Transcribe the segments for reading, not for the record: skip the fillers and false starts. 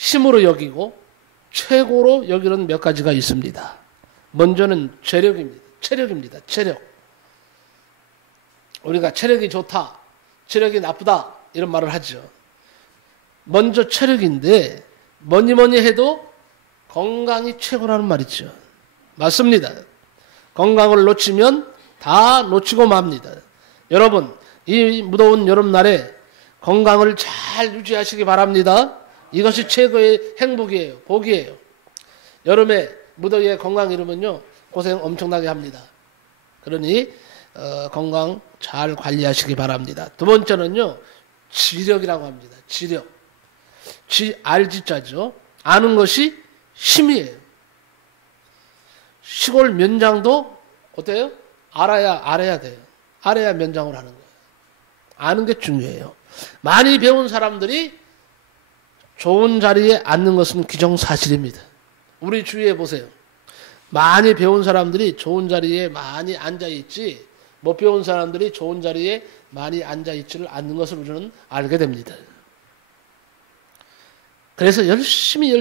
힘으로 여기고 최고로 여기는 몇 가지가 있습니다. 먼저는 체력입니다. 체력입니다. 체력. 우리가 체력이 좋다, 체력이 나쁘다 이런 말을 하죠. 먼저 체력인데 뭐니 해도 건강이 최고라는 말이죠. 맞습니다. 건강을 놓치면 다 놓치고 맙니다. 여러분, 이 무더운 여름날에 건강을 잘 유지하시기 바랍니다. 이것이 최고의 행복이에요. 복이에요. 여름에 무더위에 건강 잃으면요 고생 엄청나게 합니다. 그러니 건강 잘 관리하시기 바랍니다. 두 번째는요 지력이라고 합니다. 지력. 알지자죠. 아는 것이 힘이에요. 시골 면장도 어때요? 알아야 돼요. 알아야 면장을 하는 거예요. 아는 게 중요해요. 많이 배운 사람들이 좋은 자리에 앉는 것은 기정사실입니다. 우리 주위에 보세요. 많이 배운 사람들이 좋은 자리에 많이 앉아있지 못 배운 사람들이 좋은 자리에 많이 앉아있지를 않는 것을 우리는 알게 됩니다. 그래서 열심히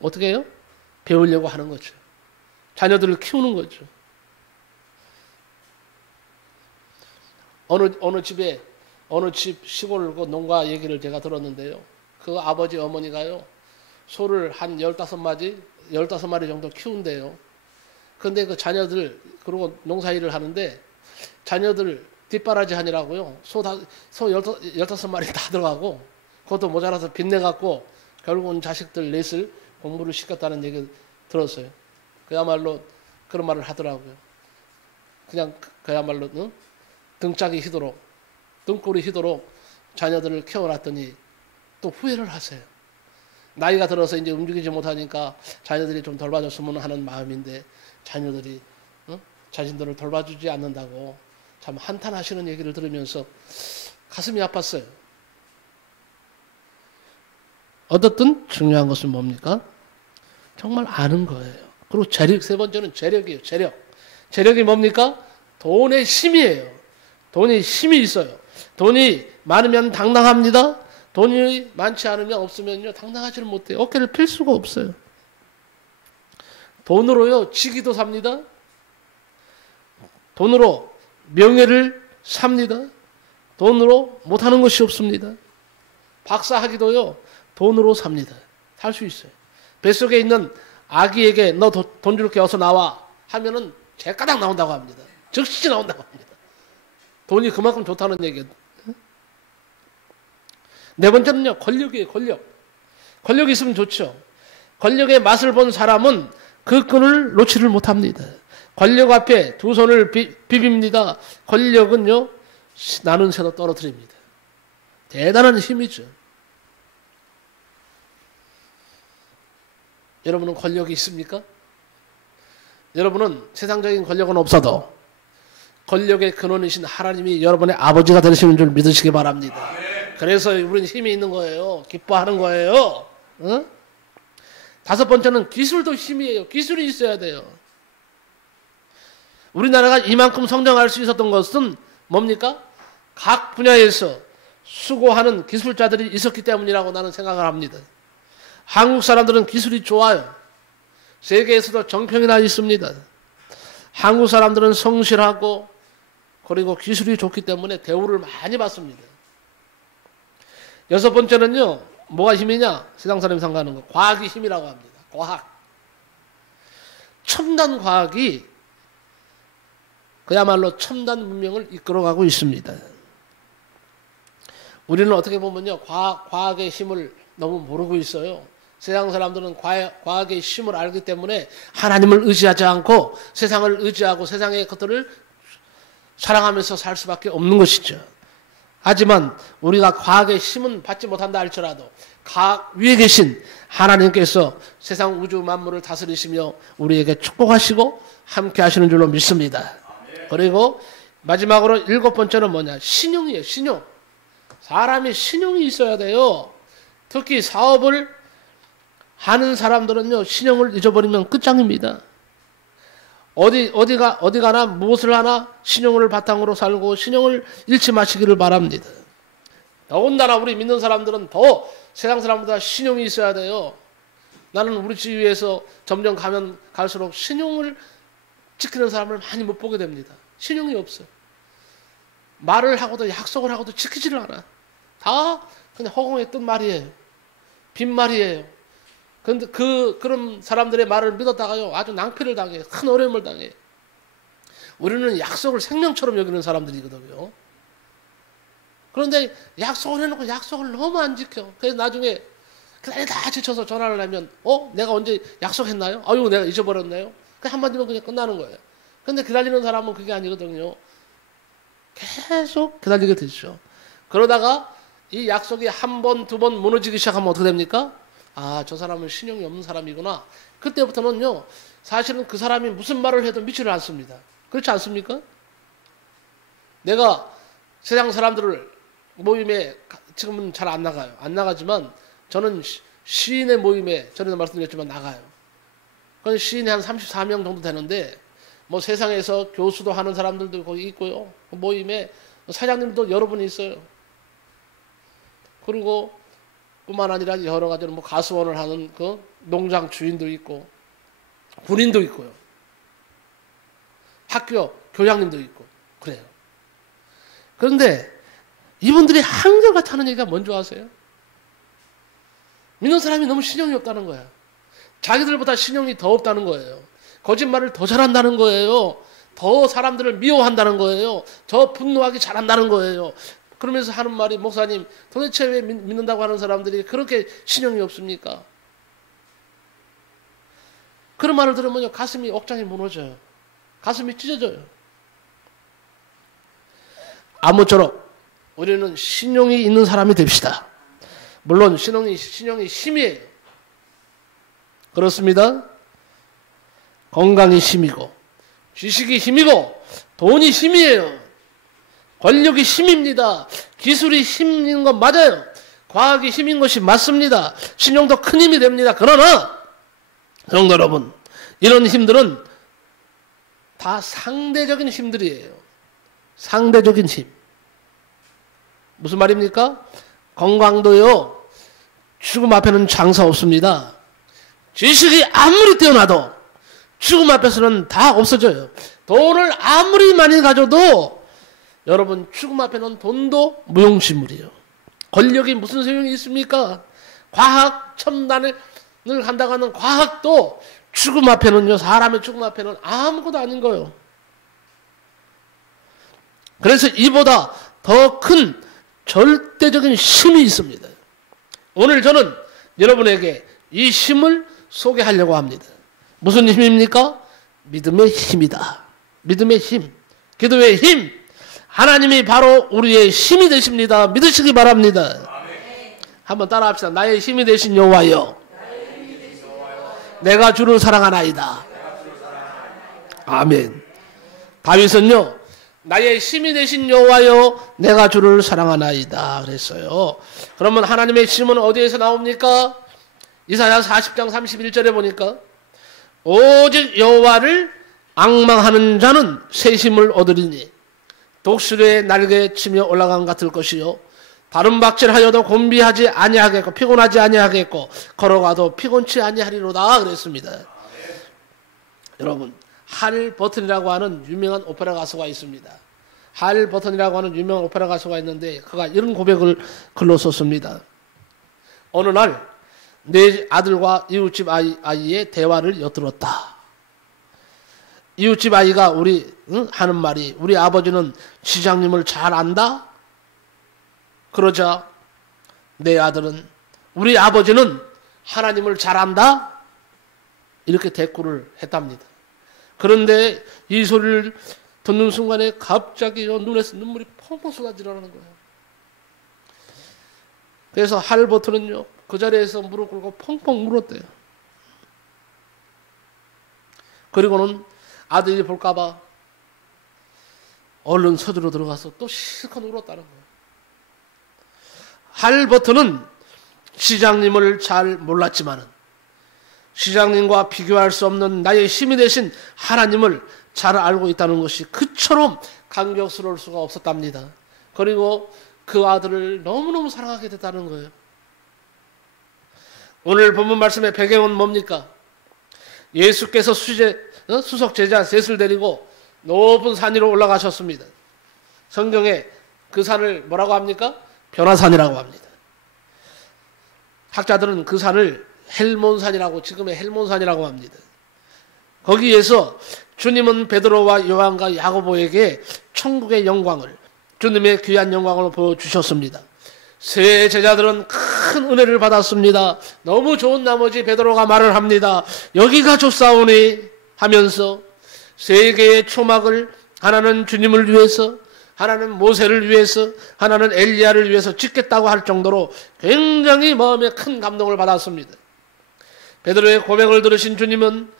어떻게 해요? 배우려고 하는 거죠. 자녀들을 키우는 거죠. 어느 집 시골 그 농가 얘기를 제가 들었는데요. 그 아버지 어머니가요. 소를 한 15마리 정도 키운대요. 그런데 그 자녀들 그리고 농사일을 하는데 자녀들 뒷바라지 하느라고요. 소 15마리 다 들어가고 그것도 모자라서 빚내갖고 결국은 자식들 넷을 공부를 시켰다는 얘기를 들었어요. 그야말로 그런 말을 하더라고요. 그냥 그야말로 등짝이 휘도록 등골이 휘도록 자녀들을 키워놨더니 또 후회를 하세요. 나이가 들어서 이제 움직이지 못하니까 자녀들이 좀 돌봐줬으면 하는 마음인데 자녀들이 자신들을 돌봐주지 않는다고 참 한탄하시는 얘기를 들으면서 가슴이 아팠어요. 어떻든 중요한 것은 뭡니까? 정말 아는 거예요. 그리고 재력, 세 번째는 재력이에요. 재력이 뭡니까? 돈의 힘이에요. 돈이 힘이 있어요. 돈이 많으면 당당합니다. 돈이 많지 않으면 없으면요 당당하지를 못해요. 어깨를 펼 수가 없어요. 돈으로요 지기도 삽니다. 돈으로 명예를 삽니다. 돈으로 못하는 것이 없습니다. 박사학위도요 돈으로 삽니다. 살 수 있어요. 뱃속에 있는 아기에게 너 돈 줄게 어서 나와 하면은 제가닥 나온다고 합니다. 즉시 나온다고 합니다. 돈이 그만큼 좋다는 얘기예요. 네 번째는요 권력이에요. 권력이 있으면 좋죠. 권력의 맛을 본 사람은 그 끈을 놓지를 못합니다. 권력 앞에 두 손을 비빕니다. 권력은요 나는 새도 떨어뜨립니다. 대단한 힘이죠. 여러분은 권력이 있습니까? 여러분은 세상적인 권력은 없어도 권력의 근원이신 하나님이 여러분의 아버지가 되시는 줄 믿으시기 바랍니다. 그래서 우리는 힘이 있는 거예요. 기뻐하는 거예요. 응? 다섯 번째는 기술도 힘이에요. 기술이 있어야 돼요. 우리나라가 이만큼 성장할 수 있었던 것은 뭡니까? 각 분야에서 수고하는 기술자들이 있었기 때문이라고 나는 생각을 합니다. 한국 사람들은 기술이 좋아요. 세계에서도 정평이 나 있습니다. 한국 사람들은 성실하고 그리고 기술이 좋기 때문에 대우를 많이 받습니다. 여섯 번째는요. 뭐가 힘이냐? 세상 사람이 생각하는 거. 과학이 힘이라고 합니다. 과학. 첨단 과학이 그야말로 첨단 문명을 이끌어가고 있습니다. 우리는 어떻게 보면요. 과학의 힘을 너무 모르고 있어요. 세상 사람들은 과학의 힘을 알기 때문에 하나님을 의지하지 않고 세상을 의지하고 세상의 것들을 사랑하면서 살 수밖에 없는 것이죠. 하지만 우리가 과학의 힘은 받지 못한다 할지라도 과학 위에 계신 하나님께서 세상 우주 만물을 다스리시며 우리에게 축복하시고 함께 하시는 줄로 믿습니다. 그리고 마지막으로 일곱 번째는 뭐냐? 신용이에요. 신용. 사람이 신용이 있어야 돼요. 특히 사업을 하는 사람들은요 신용을 잊어버리면 끝장입니다. 어디 가나 무엇을 하나 신용을 바탕으로 살고 신용을 잃지 마시기를 바랍니다. 더군다나 우리 믿는 사람들은 더 세상 사람보다 신용이 있어야 돼요. 나는 우리 주위에서 점점 가면 갈수록 신용을 지키는 사람을 많이 못 보게 됩니다. 신용이 없어요. 말을 하고도 약속을 하고도 지키지를 않아. 다 그냥 허공에 뜬 말이에요. 빈말이에요. 그런데 그런 사람들의 말을 믿었다가요, 아주 낭패를 당해요. 큰 어려움을 당해요. 우리는 약속을 생명처럼 여기는 사람들이거든요. 그런데 약속을 해놓고 약속을 너무 안 지켜. 그래서 나중에 다 지쳐서 전화를 하면, 내가 언제 약속했나요? 아유, 내가 잊어버렸나요? 그 한마디면 그냥 끝나는 거예요. 근데 기다리는 사람은 그게 아니거든요. 계속 기다리게 되죠. 그러다가 이 약속이 한 번, 두 번 무너지기 시작하면 어떻게 됩니까? 아, 저 사람은 신용이 없는 사람이구나. 그때부터는요, 사실은 그 사람이 무슨 말을 해도 믿지를 않습니다. 그렇지 않습니까? 내가 세상 사람들을 모임에 지금은 잘 안 나가요. 안 나가지만 저는 시인의 모임에 전에도 말씀드렸지만 나가요. 그건 시인이 한 34명 정도 되는데 뭐 세상에서 교수도 하는 사람들도 거기 있고요. 그 모임에 사장님도 여러 분이 있어요. 그리고 뿐만 아니라 여러 가지로 뭐 가수원을 하는 그 농장 주인도 있고 군인도 있고요. 학교 교장님도 있고 그래요. 그런데 이분들이 한결같이 하는 얘기가 뭔지 아세요? 믿는 사람이 너무 신용이 없다는 거야. 자기들보다 신용이 더 없다는 거예요. 거짓말을 더 잘한다는 거예요. 더 사람들을 미워한다는 거예요. 더 분노하기 잘한다는 거예요. 그러면서 하는 말이, 목사님 도대체 왜 믿는다고 하는 사람들이 그렇게 신용이 없습니까? 그런 말을 들으면 가슴이 억장이 무너져요. 가슴이 찢어져요. 아무쪼록 우리는 신용이 있는 사람이 됩시다. 물론 신용이 힘이에요. 그렇습니다. 건강이 힘이고 지식이 힘이고 돈이 힘이에요. 권력이 힘입니다. 기술이 힘인 건 맞아요. 과학이 힘인 것이 맞습니다. 신용도 큰 힘이 됩니다. 그러나 성도 여러분, 이런 힘들은 다 상대적인 힘들이에요. 상대적인 힘. 무슨 말입니까? 건강도요, 죽음 앞에는 장사 없습니다. 지식이 아무리 뛰어나도 죽음 앞에서는 다 없어져요. 돈을 아무리 많이 가져도 여러분, 죽음 앞에는 돈도 무용지물이에요. 권력이 무슨 소용이 있습니까? 과학 첨단을 간다고 하는 과학도 죽음 앞에는요, 사람의 죽음 앞에는 아무것도 아닌 거예요. 그래서 이보다 더 큰 절대적인 힘이 있습니다. 오늘 저는 여러분에게 이 힘을 소개하려고 합니다. 무슨 힘입니까? 믿음의 힘이다. 믿음의 힘, 기도의 힘. 하나님이 바로 우리의 힘이 되십니다. 믿으시기 바랍니다. 아멘. 한번 따라합시다. 나의 힘이 되신 여호와여, 내가 주를 사랑하나이다. 아멘. 다윗은요, 나의 힘이 되신 여호와여, 내가 주를 사랑하나이다 그랬어요. 그러면 하나님의 힘은 어디에서 나옵니까? 이사야 40장 31절에 보니까 오직 여호와를 앙망하는 자는 새 힘을 얻으리니 독수리의 날개에 치며 올라간 같을 것이요, 다른 박질하여도 곤비하지 아니하겠고 피곤하지 아니하겠고 걸어가도 피곤치 아니하리로다 그랬습니다. 여러분, 할 버튼이라고 하는 유명한 오페라 가수가 있습니다. 할 버튼이라고 하는 유명한 오페라 가수가 있는데 그가 이런 고백을 글로 썼습니다. 어느 날 내 아들과 이웃집 아이의 대화를 엿들었다. 이웃집 아이가 하는 말이, 우리 아버지는 지장님을 잘 안다? 그러자 내 아들은, 우리 아버지는 하나님을 잘 안다? 이렇게 대꾸를 했답니다. 그런데 이 소리를 듣는 순간에 갑자기 눈에서 눈물이 펑펑 쏟아지려는 거예요. 그래서 할버트는요, 그 자리에서 무릎 꿇고 펑펑 울었대요. 그리고는 아들이 볼까봐 얼른 서두로 들어가서 또 실컷 울었다는 거예요. 할버트는 시장님을 잘 몰랐지만은 시장님과 비교할 수 없는 나의 힘이 되신 하나님을 잘 알고 있다는 것이 그처럼 감격스러울 수가 없었답니다. 그리고 그 아들을 너무너무 사랑하게 됐다는 거예요. 오늘 본문 말씀의 배경은 뭡니까? 예수께서 수석 제자 셋을 데리고 높은 산 위로 올라가셨습니다. 성경에 그 산을 뭐라고 합니까? 변화산이라고 합니다. 학자들은 그 산을 헬몬산이라고, 지금의 헬몬산이라고 합니다. 거기에서 주님은 베드로와 요한과 야고보에게 천국의 영광을, 주님의 귀한 영광을 보여주셨습니다. 세 제자들은 큰 은혜를 받았습니다. 너무 좋은 나머지 베드로가 말을 합니다. 여기가 좋사오니 하면서 세 개의 초막을, 하나는 주님을 위해서, 하나는 모세를 위해서, 하나는 엘리야를 위해서 짓겠다고 할 정도로 굉장히 마음에 큰 감동을 받았습니다. 베드로의 고백을 들으신 주님은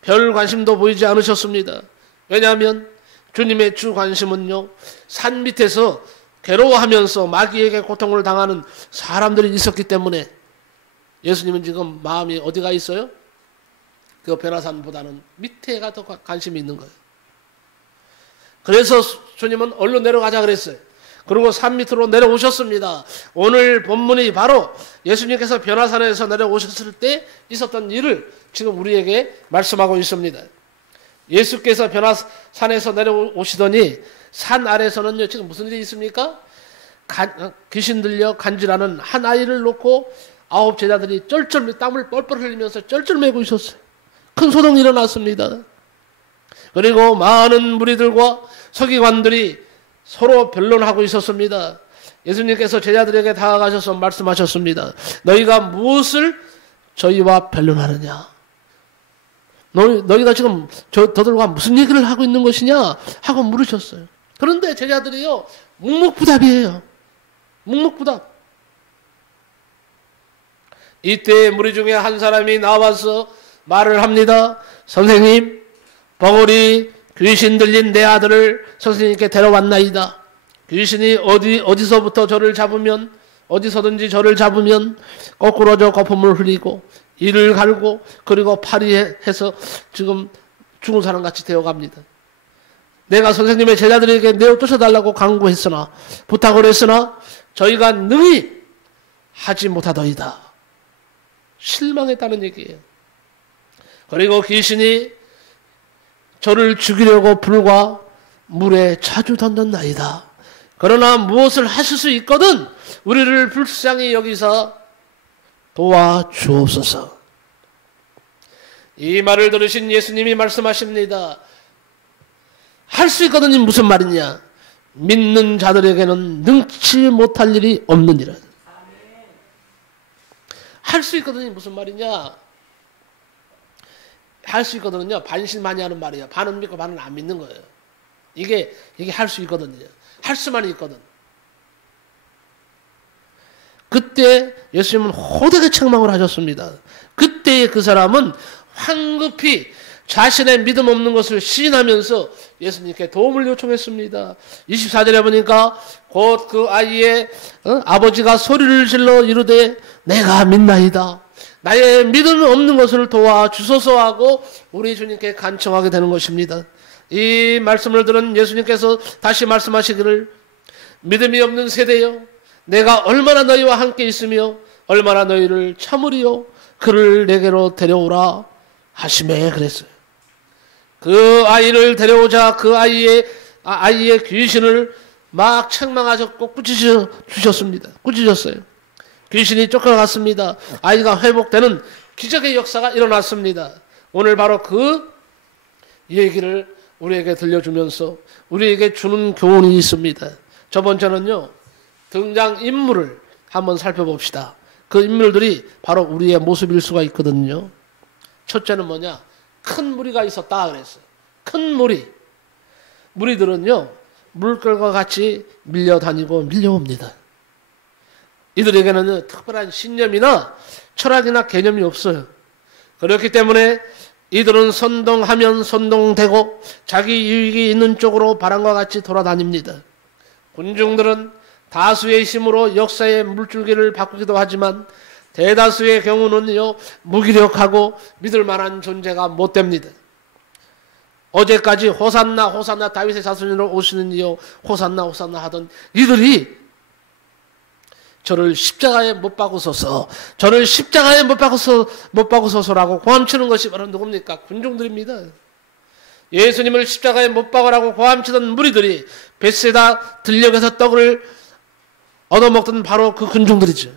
별 관심도 보이지 않으셨습니다. 왜냐하면 주님의 주 관심은요, 산 밑에서 괴로워하면서 마귀에게 고통을 당하는 사람들이 있었기 때문에 예수님은 지금 마음이 어디가 있어요? 그 변화산보다는 밑에가 더 관심이 있는 거예요. 그래서 주님은 얼른 내려가자 그랬어요. 그리고 산 밑으로 내려오셨습니다. 오늘 본문이 바로 예수님께서 변화산에서 내려오셨을 때 있었던 일을 지금 우리에게 말씀하고 있습니다. 예수께서 변화산에서 내려오시더니 산 아래서는요, 지금 무슨 일이 있습니까? 귀신 들려 간질하는 한 아이를 놓고 9 제자들이 쩔쩔 땀을 뻘뻘 흘리면서 쩔쩔매고 있었어요. 큰 소동이 일어났습니다. 그리고 많은 무리들과 서기관들이 서로 변론하고 있었습니다. 예수님께서 제자들에게 다가가셔서 말씀하셨습니다. 너희가 무엇을 저희와 변론하느냐? 너희가 지금 저들과 무슨 얘기를 하고 있는 것이냐? 하고 물으셨어요. 그런데 제자들이요, 묵묵부답이에요. 묵묵부답. 이때 무리 중에 한 사람이 나와서 말을 합니다. 선생님, 벙어리 귀신 들린 내 아들을 선생님께 데려왔나이다. 귀신이 어디서부터 저를 잡으면, 어디서든지 저를 잡으면 거꾸로져 거품을 흘리고 이를 갈고 그리고 파리해서 지금 죽은 사람같이 되어갑니다. 내가 선생님의 제자들에게 내어 쫓아달라고 강구했으나, 부탁을 했으나 저희가 능히 하지 못하더이다. 실망했다는 얘기예요. 그리고 귀신이 저를 죽이려고 불과 물에 자주 던졌나이다. 그러나 무엇을 하실 수 있거든 우리를 불쌍히 여기서 도와주옵소서. 이 말을 들으신 예수님이 말씀하십니다. 할 수 있거든이 무슨 말이냐? 믿는 자들에게는 능치 못할 일이 없느니라. 할 수 있거든이 무슨 말이냐? 할 수 있거든요. 반신만이 하는 말이에요. 반은 믿고 반은 안 믿는 거예요. 이게 할 수 있거든요. 할 수만 있거든. 그때 예수님은 호되게 책망을 하셨습니다. 그때 그 사람은 황급히 자신의 믿음 없는 것을 시인하면서 예수님께 도움을 요청했습니다. 24절에 보니까 곧 그 아이의 아버지가 소리를 질러 이르되 내가 믿나이다. 나의 믿음 없는 것을 도와주소서 하고 우리 주님께 간청하게 되는 것입니다. 이 말씀을 들은 예수님께서 다시 말씀하시기를 믿음이 없는 세대여 내가 얼마나 너희와 함께 있으며 얼마나 너희를 참으리요 그를 내게로 데려오라 하시매 그랬어요. 그 아이를 데려오자 그 아이의 귀신을 막 책망하셨고 꾸짖으셨습니다. 꾸짖었어요. 귀신이 쫓겨갔습니다. 아이가 회복되는 기적의 역사가 일어났습니다. 오늘 바로 그 얘기를 우리에게 들려주면서 우리에게 주는 교훈이 있습니다. 첫 번째는요, 등장인물을 한번 살펴봅시다. 그 인물들이 바로 우리의 모습일 수가 있거든요. 첫째는 뭐냐? 큰 무리가 있었다 그랬어요. 큰 무리. 무리들은요, 물결과 같이 밀려다니고 밀려옵니다. 이들에게는 특별한 신념이나 철학이나 개념이 없어요. 그렇기 때문에 이들은 선동하면 선동되고 자기 유익이 있는 쪽으로 바람과 같이 돌아다닙니다. 군중들은 다수의 힘으로 역사의 물줄기를 바꾸기도 하지만 대다수의 경우는요, 무기력하고 믿을 만한 존재가 못 됩니다. 어제까지 호산나 호산나 다윗의 자손으로 오시는 이요 호산나 호산나 하던 이들이 저를 십자가에 못 박으소서, 저를 십자가에 못 박으소서라고 고함치는 것이 바로 누굽니까? 군중들입니다. 예수님을 십자가에 못 박으라고 고함치던 무리들이 벳세다 들녘에서 떡을 얻어먹던 바로 그 군중들이죠.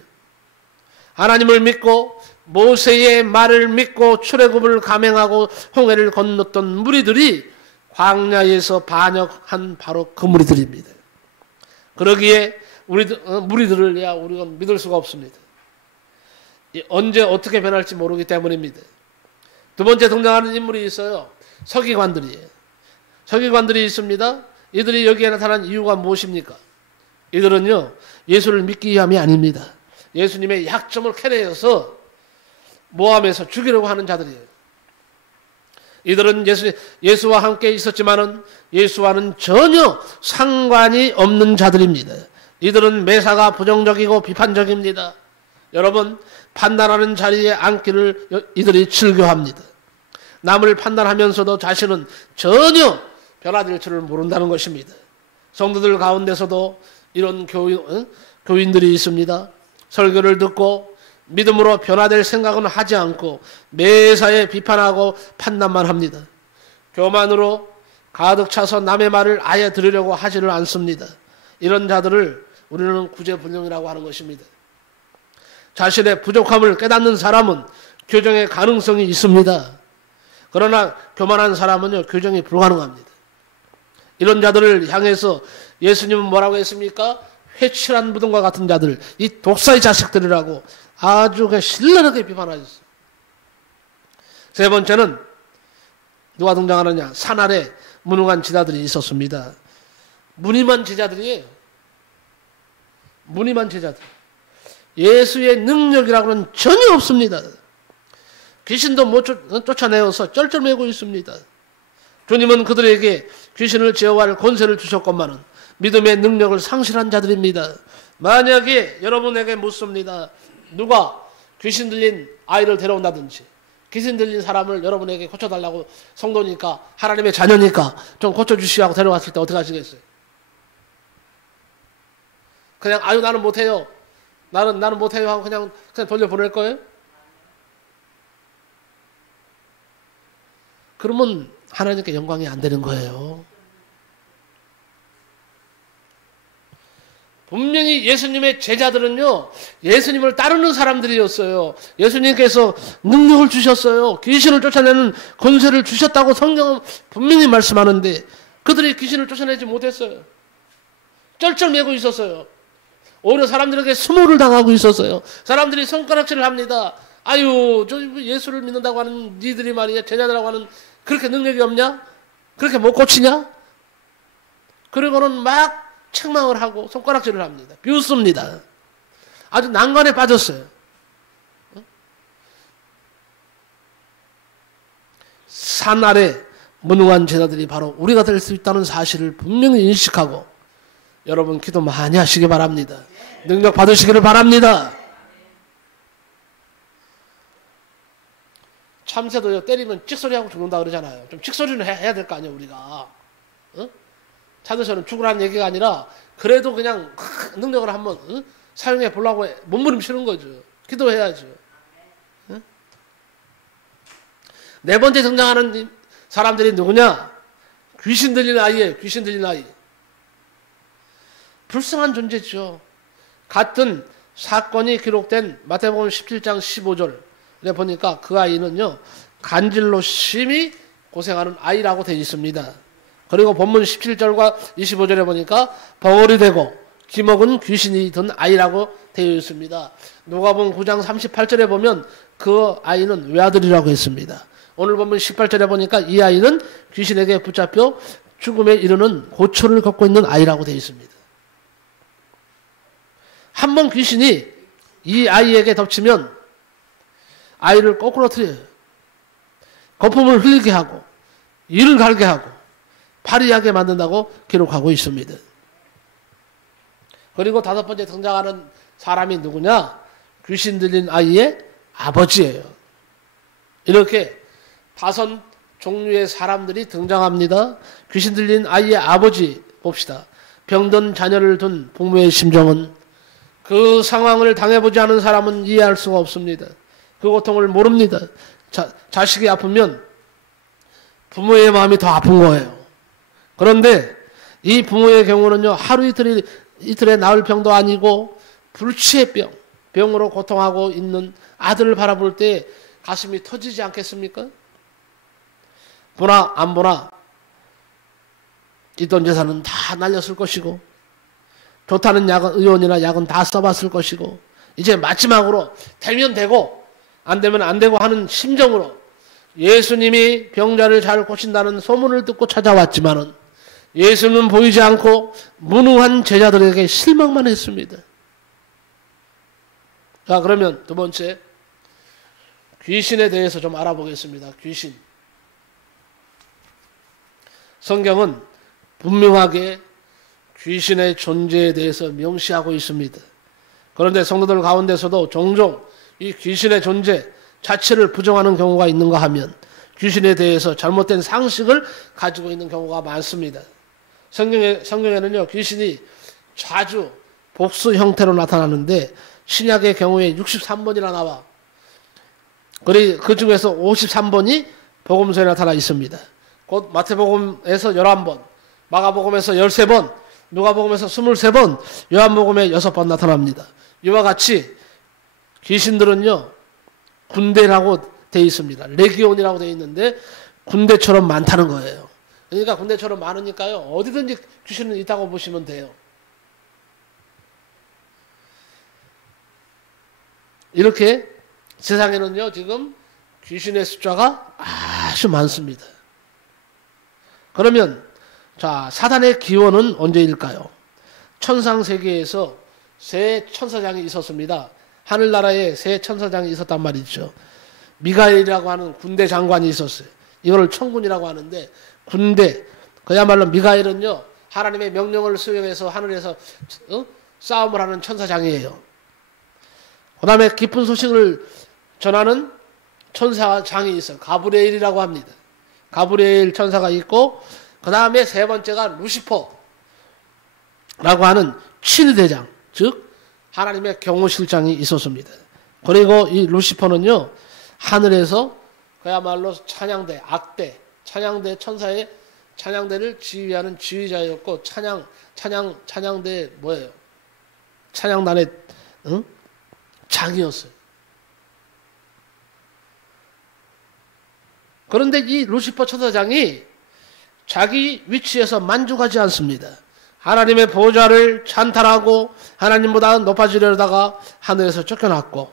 하나님을 믿고 모세의 말을 믿고 출애굽을 감행하고 홍해를 건넜던 무리들이 광야에서 반역한 바로 그 무리들입니다. 그러기에 무리들을 우리가 믿을 수가 없습니다. 언제 어떻게 변할지 모르기 때문입니다. 두 번째 등장하는 인물이 있어요. 서기관들이에요. 서기관들이 있습니다. 이들이 여기에 나타난 이유가 무엇입니까? 이들은요, 예수를 믿기 위함이 아닙니다. 예수님의 약점을 캐내어서 모함해서 죽이려고 하는 자들이에요. 이들은 예수와 함께 있었지만은 예수와는 전혀 상관이 없는 자들입니다. 이들은 매사가 부정적이고 비판적입니다. 여러분, 판단하는 자리에 앉기를 이들이 즐겨합니다. 남을 판단하면서도 자신은 전혀 변화될 줄을 모른다는 것입니다. 성도들 가운데서도 이런 교인들이 있습니다. 설교를 듣고 믿음으로 변화될 생각은 하지 않고 매사에 비판하고 판단만 합니다. 교만으로 가득 차서 남의 말을 아예 들으려고 하지를 않습니다. 이런 자들을 우리는 구제불능이라고 하는 것입니다. 자신의 부족함을 깨닫는 사람은 교정의 가능성이 있습니다. 그러나 교만한 사람은요, 교정이 불가능합니다. 이런 자들을 향해서 예수님은 뭐라고 했습니까? 회칠한 무덤과 같은 자들, 이 독사의 자식들이라고 아주 신랄하게 비판하셨어요. 세 번째는 누가 등장하느냐? 산 아래 무능한 제자들이 있었습니다. 무늬만 제자들이에요. 무늬만 제자들. 예수의 능력이라고는 전혀 없습니다. 귀신도 못 쫓아내어서 쩔쩔매고 있습니다. 주님은 그들에게 귀신을 제어할 권세를 주셨건만은 믿음의 능력을 상실한 자들입니다. 만약에 여러분에게 묻습니다. 누가 귀신 들린 아이를 데려온다든지 귀신 들린 사람을 여러분에게 고쳐달라고, 성도니까 하나님의 자녀니까 좀 고쳐주시라고 데려왔을 때 어떻게 하시겠어요? 그냥 아유 나는 못해요. 나는 못해요 하고 그냥 돌려보낼 거예요? 그러면 하나님께 영광이 안 되는 거예요. 분명히 예수님의 제자들은요, 예수님을 따르는 사람들이었어요. 예수님께서 능력을 주셨어요. 귀신을 쫓아내는 권세를 주셨다고 성경은 분명히 말씀하는데 그들이 귀신을 쫓아내지 못했어요. 쩔쩔매고 있었어요. 오히려 사람들에게 수모를 당하고 있었어요. 사람들이 손가락질을 합니다. 아유, 저 예수를 믿는다고 하는 니들이 말이야, 제자들하고 하는 그렇게 능력이 없냐? 그렇게 못 고치냐? 그리고는 막 책망을 하고 손가락질을 합니다. 비웃습니다. 아주 난관에 빠졌어요. 산 아래 무능한 제자들이 바로 우리가 될 수 있다는 사실을 분명히 인식하고 여러분 기도 많이 하시기 바랍니다. 능력 받으시기를 바랍니다. 참새도요, 때리면 찍소리하고 죽는다 그러잖아요. 좀 찍소리는 해야 될 거 아니에요, 우리가. 참새처럼 죽으라는 얘기가 아니라 그래도 그냥 능력을 한번 사용해 보려고 몸부림치는 거죠. 기도해야죠. 네 번째 등장하는 사람들이 누구냐? 귀신 들린 아이예요. 귀신 들린 아이. 불쌍한 존재죠. 같은 사건이 기록된 마태복음 17장 15절에 보니까 그 아이는요, 간질로 심히 고생하는 아이라고 되어 있습니다. 그리고 본문 17절과 25절에 보니까 벙어리 되고 기먹은 귀신이 든 아이라고 되어 있습니다. 누가복음 9장 38절에 보면 그 아이는 외아들이라고 했습니다. 오늘 본문 18절에 보니까 이 아이는 귀신에게 붙잡혀 죽음에 이르는 고초를 겪고 있는 아이라고 되어 있습니다. 한 번 귀신이 이 아이에게 덮치면 아이를 거꾸로 틀어요. 거품을 흘리게 하고 이를 갈게 하고 파리하게 만든다고 기록하고 있습니다. 그리고 다섯 번째 등장하는 사람이 누구냐? 귀신 들린 아이의 아버지예요. 이렇게 다섯 종류의 사람들이 등장합니다. 귀신 들린 아이의 아버지 봅시다. 병든 자녀를 둔 부모의 심정은 그 상황을 당해보지 않은 사람은 이해할 수가 없습니다. 그 고통을 모릅니다. 자식이 아프면 부모의 마음이 더 아픈 거예요. 그런데 이 부모의 경우는요, 하루 이틀에 나을 병도 아니고 불치의 병으로 고통하고 있는 아들을 바라볼 때 가슴이 터지지 않겠습니까? 보나 안 보나 이 돈 재산은 다 날렸을 것이고, 좋다는 의원이나 약은 다 써봤을 것이고, 이제 마지막으로 되면 되고 안 되면 안 되고 하는 심정으로 예수님이 병자를 잘 고친다는 소문을 듣고 찾아왔지만은 예수는 보이지 않고 무능한 제자들에게 실망만 했습니다. 자, 그러면 두 번째, 귀신에 대해서 좀 알아보겠습니다. 귀신. 성경은 분명하게 귀신의 존재에 대해서 명시하고 있습니다. 그런데 성도들 가운데서도 종종 이 귀신의 존재 자체를 부정하는 경우가 있는가 하면 귀신에 대해서 잘못된 상식을 가지고 있는 경우가 많습니다. 성경에는요, 귀신이 자주 복수 형태로 나타나는데 신약의 경우에 63번이나 나와. 그 중에서 53번이 복음서에 나타나 있습니다. 곧 마태복음에서 11번, 마가복음에서 13번, 누가복음에서 23번, 요한복음에 6번 나타납니다. 이와 같이 귀신들은요, 군대라고 되어 있습니다. 레기온이라고 되어 있는데 군대처럼 많다는 거예요. 그러니까 군대처럼 많으니까요, 어디든지 귀신은 있다고 보시면 돼요. 이렇게 세상에는요, 지금 귀신의 숫자가 아주 많습니다. 그러면 자, 사단의 기원은 언제일까요? 천상세계에서 세 천사장이 있었습니다. 하늘나라에 세 천사장이 있었단 말이죠. 미가엘이라고 하는 군대 장관이 있었어요. 이거를 천군이라고 하는데, 군대, 그야말로 미가엘은요, 하나님의 명령을 수행해서 하늘에서 싸움을 하는 천사장이에요. 그 다음에 기쁜 소식을 전하는 천사장이 있어요. 가브리엘이라고 합니다. 가브리엘 천사가 있고, 그 다음에 세 번째가 루시퍼라고 하는 치리대장, 즉 하나님의 경호실장이 있었습니다. 그리고 이 루시퍼는요, 하늘에서 그야말로 찬양대, 악대, 찬양대 천사의 찬양대를 지휘하는 지휘자였고, 찬양대 뭐예요? 찬양단의 장이었어요. 그런데 이 루시퍼 천사장이 자기 위치에서 만족하지 않습니다. 하나님의 보좌를 찬탈하고 하나님보다 높아지려다가 하늘에서 쫓겨났고,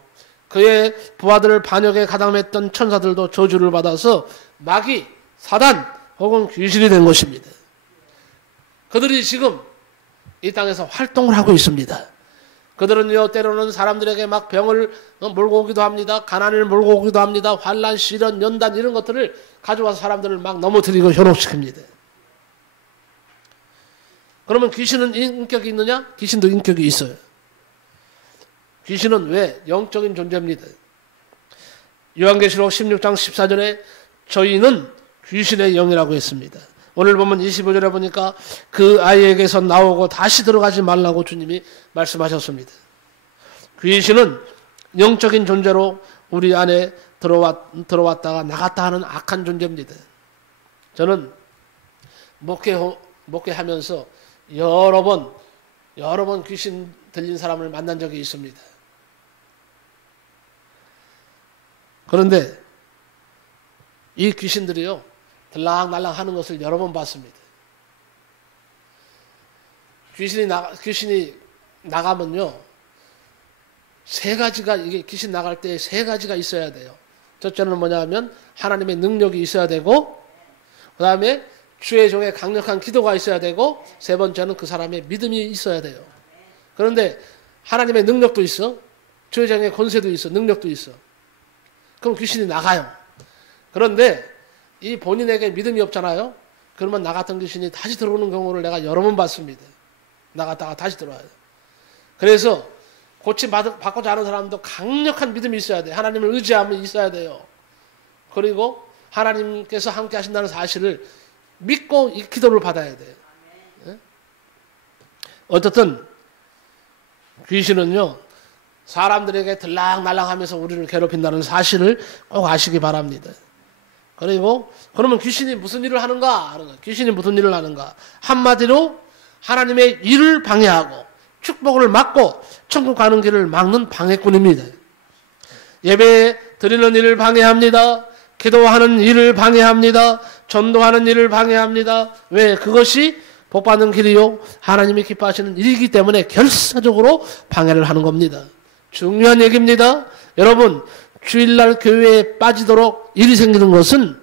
그의 부하들 반역에 가담했던 천사들도 저주를 받아서 마귀, 사단 혹은 귀신이 된 것입니다. 그들이 지금 이 땅에서 활동을 하고 있습니다. 그들은요, 때로는 사람들에게 막 병을 몰고 오기도 합니다. 가난을 몰고 오기도 합니다. 환난, 시련, 연단 이런 것들을 가져와서 사람들을 막 넘어뜨리고 현혹시킵니다. 그러면 귀신은 인격이 있느냐? 귀신도 인격이 있어요. 귀신은 왜? 영적인 존재입니다. 요한계시록 16장 14절에 저희는 귀신의 영이라고 했습니다. 오늘 보면 25절에 보니까 그 아이에게서 나오고 다시 들어가지 말라고 주님이 말씀하셨습니다. 귀신은 영적인 존재로 우리 안에 들어왔다가 나갔다 하는 악한 존재입니다. 저는 목회하면서 여러 번 귀신 들린 사람을 만난 적이 있습니다. 그런데 이 귀신들이요, 들락날락 하는 것을 여러 번 봤습니다. 귀신이 나가면요, 세 가지가, 이게 귀신 나갈 때 세 가지가 있어야 돼요. 첫째는 뭐냐 하면 하나님의 능력이 있어야 되고, 그 다음에 주의 종의 강력한 기도가 있어야 되고, 세 번째는 그 사람의 믿음이 있어야 돼요. 그런데 하나님의 능력도 있어, 주의 종의 권세도 있어, 능력도 있어. 그럼 귀신이 나가요. 그런데 이 본인에게 믿음이 없잖아요. 그러면 나갔던 귀신이 다시 들어오는 경우를 내가 여러 번 봤습니다. 나갔다가 다시 들어와요. 그래서 고침받고자 하는 사람도 강력한 믿음이 있어야 돼요. 하나님을 의지함이 있어야 돼요. 그리고 하나님께서 함께 하신다는 사실을 믿고 이 기도를 받아야 돼요. 어쨌든 귀신은요, 사람들에게 들락날락하면서 우리를 괴롭힌다는 사실을 꼭 아시기 바랍니다. 그리고 그러면 귀신이 무슨 일을 하는가? 귀신이 무슨 일을 하는가? 한마디로 하나님의 일을 방해하고 축복을 막고 천국 가는 길을 막는 방해꾼입니다. 예배 드리는 일을 방해합니다. 기도하는 일을 방해합니다. 전도하는 일을 방해합니다. 왜? 그것이 복받는 길이요 하나님이 기뻐하시는 일이기 때문에 결사적으로 방해를 하는 겁니다. 중요한 얘기입니다. 여러분, 주일날 교회에 빠지도록 일이 생기는 것은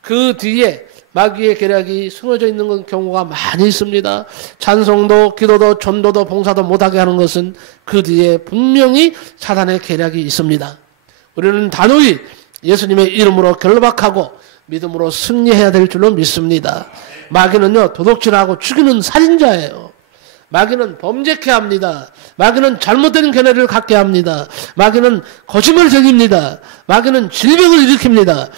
그 뒤에 마귀의 계략이 숨어져 있는 경우가 많이 있습니다. 찬송도 기도도 전도도 봉사도 못하게 하는 것은 그 뒤에 분명히 사단의 계략이 있습니다. 우리는 단호히 예수님의 이름으로 결박하고 믿음으로 승리해야 될 줄로 믿습니다. 마귀는요, 도둑질하고 죽이는 살인자예요. 마귀는 범죄케 합니다. 마귀는 잘못된 견해를 갖게 합니다. 마귀는 거짓말을 저깁니다. 마귀는 질병을 일으킵니다.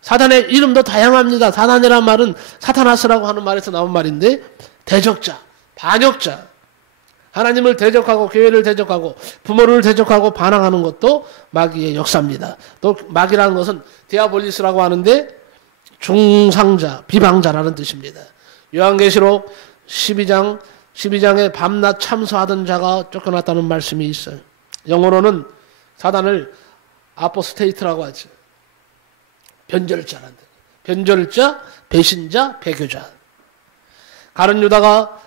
사탄의 이름도 다양합니다. 사탄이란 말은 사타나스라고 하는 말에서 나온 말인데, 대적자, 반역자, 하나님을 대적하고 교회를 대적하고 부모를 대적하고 반항하는 것도 마귀의 역사입니다. 또 마귀라는 것은 디아볼리스라고 하는데 중상자, 비방자라는 뜻입니다. 요한계시록 12장에 밤낮 참소하던 자가 쫓겨났다는 말씀이 있어요. 영어로는 사단을 아포스테이트라고 하죠. 변절자란다. 변절자, 배신자, 배교자. 가룟 유다가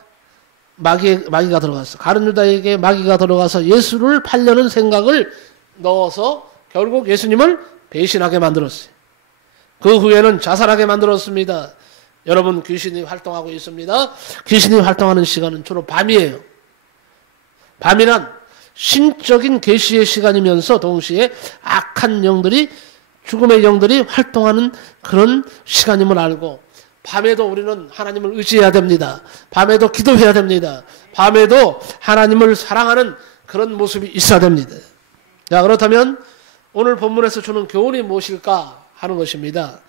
마귀가 들어갔어. 가룟 유다에게 마귀가 들어가서 예수를 팔려는 생각을 넣어서 결국 예수님을 배신하게 만들었어요. 그 후에는 자살하게 만들었습니다. 여러분, 귀신이 활동하고 있습니다. 귀신이 활동하는 시간은 주로 밤이에요. 밤이란 신적인 계시의 시간이면서 동시에 악한 영들이, 죽음의 영들이 활동하는 그런 시간임을 알고, 밤에도 우리는 하나님을 의지해야 됩니다. 밤에도 기도해야 됩니다. 밤에도 하나님을 사랑하는 그런 모습이 있어야 됩니다. 자, 그렇다면 오늘 본문에서 주는 교훈이 무엇일까 하는 것입니다.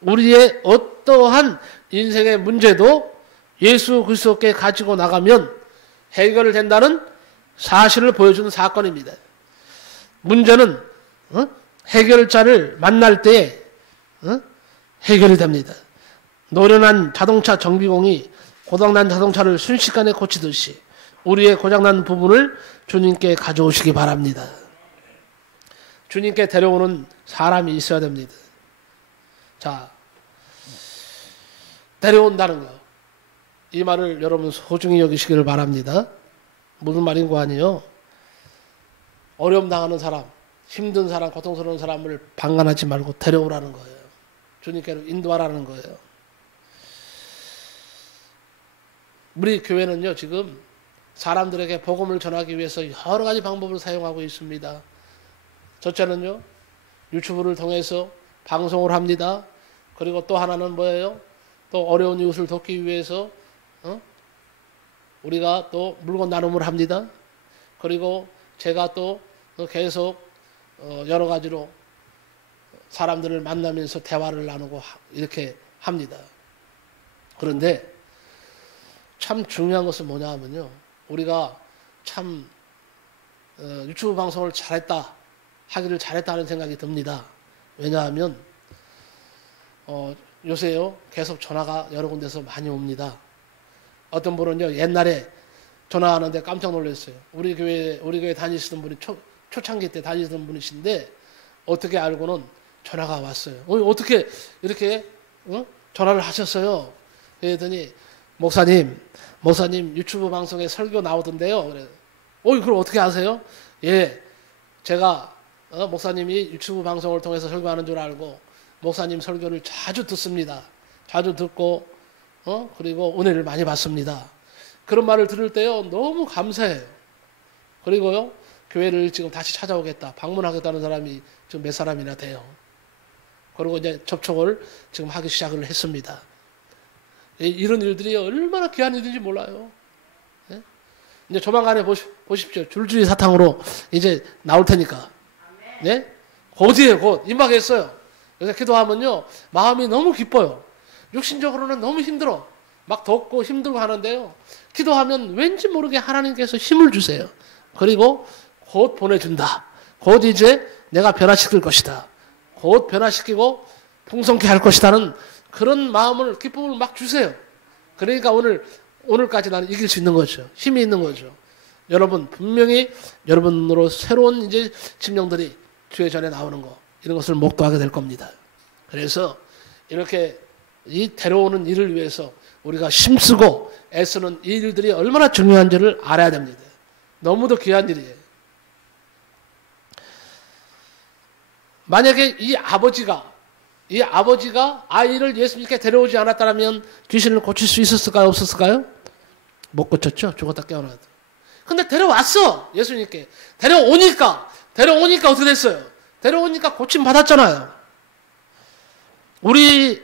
우리의 어떠한 인생의 문제도 예수 그리스도께 가지고 나가면 해결된다는 사실을 보여주는 사건입니다. 문제는 해결자를 만날 때 해결이 됩니다. 노련한 자동차 정비공이 고장난 자동차를 순식간에 고치듯이 우리의 고장난 부분을 주님께 가져오시기 바랍니다. 주님께 데려오는 사람이 있어야 됩니다. 자, 데려온다는 거. 이 말을 여러분 소중히 여기시기를 바랍니다. 무슨 말인고 하니요? 어려움 당하는 사람, 힘든 사람, 고통스러운 사람을 방관하지 말고 데려오라는 거예요. 주님께로 인도하라는 거예요. 우리 교회는요, 지금 사람들에게 복음을 전하기 위해서 여러 가지 방법을 사용하고 있습니다. 첫째는요, 유튜브를 통해서 방송을 합니다. 그리고 또 하나는 뭐예요? 또 어려운 이웃을 돕기 위해서 우리가 또 물건 나눔을 합니다. 그리고 제가 또 계속 여러 가지로 사람들을 만나면서 대화를 나누고 이렇게 합니다. 그런데 참 중요한 것은 뭐냐 하면요, 우리가 참 유튜브 방송을 하기를 잘했다 하는 생각이 듭니다. 왜냐하면 요새요 계속 전화가 여러 군데서 많이 옵니다. 어떤 분은요, 옛날에 전화하는데 깜짝 놀랐어요. 우리 교회 다니시던 분이 초창기 때 다니시던 분이신데 어떻게 알고는 전화가 왔어요. 어떻게 이렇게 전화를 하셨어요? 그랬더니 목사님 유튜브 방송에 설교 나오던데요. 그래. 그걸 어떻게 아세요? 예, 제가 목사님이 유튜브 방송을 통해서 설교하는 줄 알고 목사님 설교를 자주 듣습니다. 자주 듣고 그리고 은혜를 많이 받습니다. 그런 말을 들을 때요, 너무 감사해요. 그리고요, 교회를 지금 다시 찾아오겠다, 방문하겠다는 사람이 지금 몇 사람이나 돼요. 그리고 이제 접촉을 지금 하기 시작을 했습니다. 이런 일들이 얼마나 귀한 일인지 몰라요. 예? 이제 조만간에 보십시오. 줄줄이 사탕으로 이제 나올 테니까. 네? 곧이에요, 곧. 임박했어요. 그래서 기도하면요, 마음이 너무 기뻐요. 육신적으로는 너무 힘들어. 막 덥고 힘들고 하는데요. 기도하면 왠지 모르게 하나님께서 힘을 주세요. 그리고 곧 보내준다. 곧 이제 내가 변화시킬 것이다. 곧 변화시키고 풍성케 할 것이다는 그런 마음을, 기쁨을 막 주세요. 그러니까 오늘까지 나는 이길 수 있는 거죠. 힘이 있는 거죠. 여러분, 분명히 여러분으로 새로운 이제 심령들이 주의 전에 나오는 거, 이런 것을 목도하게 될 겁니다. 그래서 이렇게 이 데려오는 일을 위해서 우리가 힘쓰고 애쓰는 이 일들이 얼마나 중요한지를 알아야 됩니다. 너무도 귀한 일이에요. 만약에 이 아버지가 아이를 예수님께 데려오지 않았다면 귀신을 고칠 수 있었을까요? 없었을까요? 못 고쳤죠. 죽었다 깨어나도. 근데 데려왔어. 예수님께. 데려오니까 어떻게 됐어요? 데려오니까 고침 받았잖아요. 우리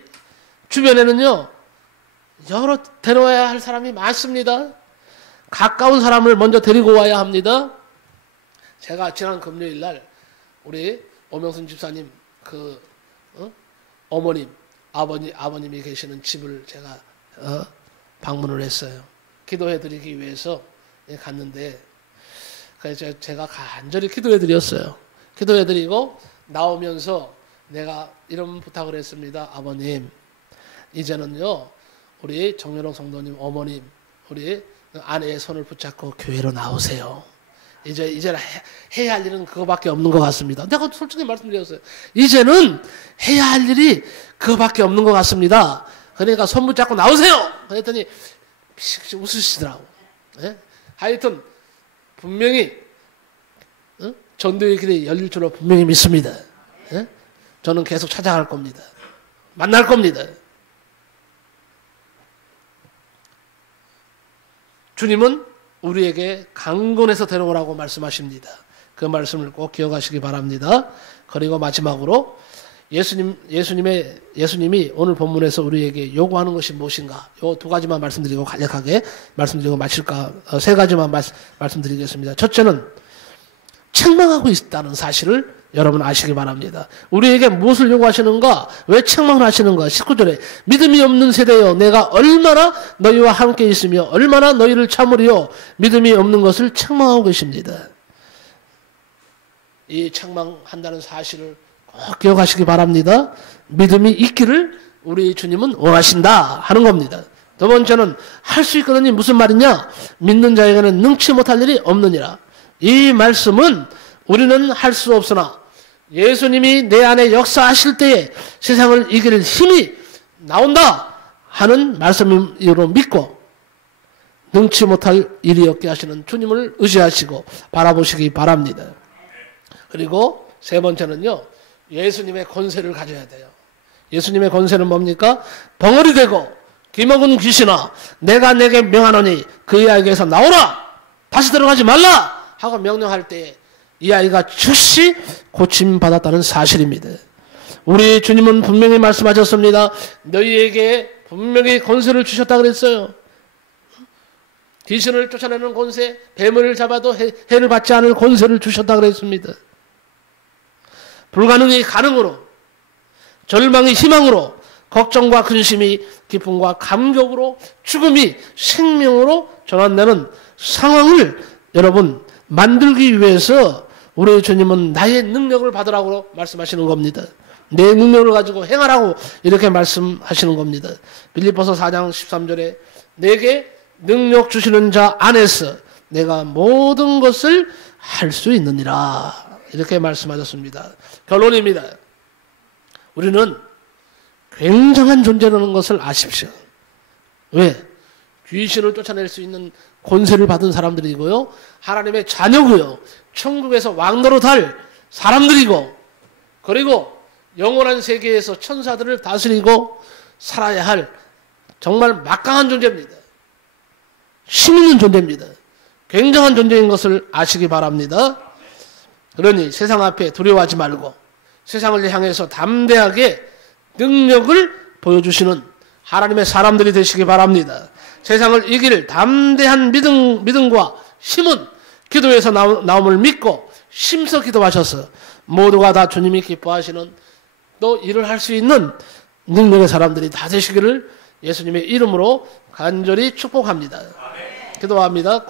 주변에는요, 여러 데려와야 할 사람이 많습니다. 가까운 사람을 먼저 데리고 와야 합니다. 제가 지난 금요일 날 우리 오명순 집사님 어머님, 아버님이 계시는 집을 제가 방문을 했어요. 기도해드리기 위해서 갔는데, 그래서 제가 간절히 기도해드렸어요. 기도해드리고 나오면서 내가 이런 부탁을 했습니다. 아버님, 이제는요, 우리 정연옥 성도님 어머님, 우리 아내의 손을 붙잡고 교회로 나오세요. 이제 해야 할 일은 그거밖에 없는 것 같습니다. 내가 솔직히 말씀드렸어요. 이제는 해야 할 일이 그거밖에 없는 것 같습니다. 그러니까 손 붙잡고 나오세요. 그랬더니 피식피식 웃으시더라고. 예? 하여튼 분명히 전도의 길이 열릴 줄로 분명히 믿습니다. 예? 저는 계속 찾아갈 겁니다. 만날 겁니다. 주님은 우리에게 강권해서 데려오라고 말씀하십니다. 그 말씀을 꼭 기억하시기 바랍니다. 그리고 마지막으로 예수님이 오늘 본문에서 우리에게 요구하는 것이 무엇인가? 요 두 가지만 말씀드리고 간략하게 말씀드리고 마칠까? 세 가지만 말씀드리겠습니다. 첫째는 책망하고 있다는 사실을 여러분 아시기 바랍니다. 우리에게 무엇을 요구하시는가? 왜 책망을 하시는가? 19절에 믿음이 없는 세대여 내가 얼마나 너희와 함께 있으며 얼마나 너희를 참으리요 믿음이 없는 것을 책망하고 계십니다. 이 책망한다는 사실을 꼭 기억하시기 바랍니다. 믿음이 있기를 우리 주님은 원하신다 하는 겁니다. 두 번째는 할 수 있거든요. 무슨 말이냐? 믿는 자에게는 능치 못할 일이 없느니라. 이 말씀은 우리는 할 수 없으나 예수님이 내 안에 역사하실 때에 세상을 이길 힘이 나온다 하는 말씀으로 믿고 능치 못할 일이 없게 하시는 주님을 의지하시고 바라보시기 바랍니다. 그리고 세 번째는요, 예수님의 권세를 가져야 돼요. 예수님의 권세는 뭡니까? 벙어리 되고 기먹은 귀신아 내가 내게 명하노니 그 이야기에서 나오라, 다시 들어가지 말라 하고 명령할 때에 이 아이가 즉시 고침받았다는 사실입니다. 우리 주님은 분명히 말씀하셨습니다. 너희에게 분명히 권세를 주셨다 그랬어요. 귀신을 쫓아내는 권세, 뱀을 잡아도 해를 받지 않을 권세를 주셨다 그랬습니다. 불가능이 가능으로, 절망이 희망으로, 걱정과 근심이 기쁨과 감격으로, 죽음이 생명으로 전환되는 상황을 여러분 만들기 위해서 우리 주님은 나의 능력을 받으라고 말씀하시는 겁니다. 내 능력을 가지고 행하라고 이렇게 말씀하시는 겁니다. 빌립보서 4장 13절에 내게 능력 주시는 자 안에서 내가 모든 것을 할 수 있느니라 이렇게 말씀하셨습니다. 결론입니다. 우리는 굉장한 존재라는 것을 아십시오. 왜? 귀신을 쫓아낼 수 있는 권세를 받은 사람들이고요. 하나님의 자녀고요. 천국에서 왕노릇할 사람들이고, 그리고 영원한 세계에서 천사들을 다스리고 살아야 할 정말 막강한 존재입니다. 힘 있는 존재입니다. 굉장한 존재인 것을 아시기 바랍니다. 그러니 세상 앞에 두려워하지 말고 세상을 향해서 담대하게 능력을 보여주시는 하나님의 사람들이 되시기 바랍니다. 세상을 이길 담대한 믿음과 힘은 기도에서 나옴을 믿고 힘써 기도하셔서 모두가 다 주님이 기뻐하시는 또 일을 할 수 있는 능력의 사람들이 다 되시기를 예수님의 이름으로 간절히 축복합니다. 기도합니다.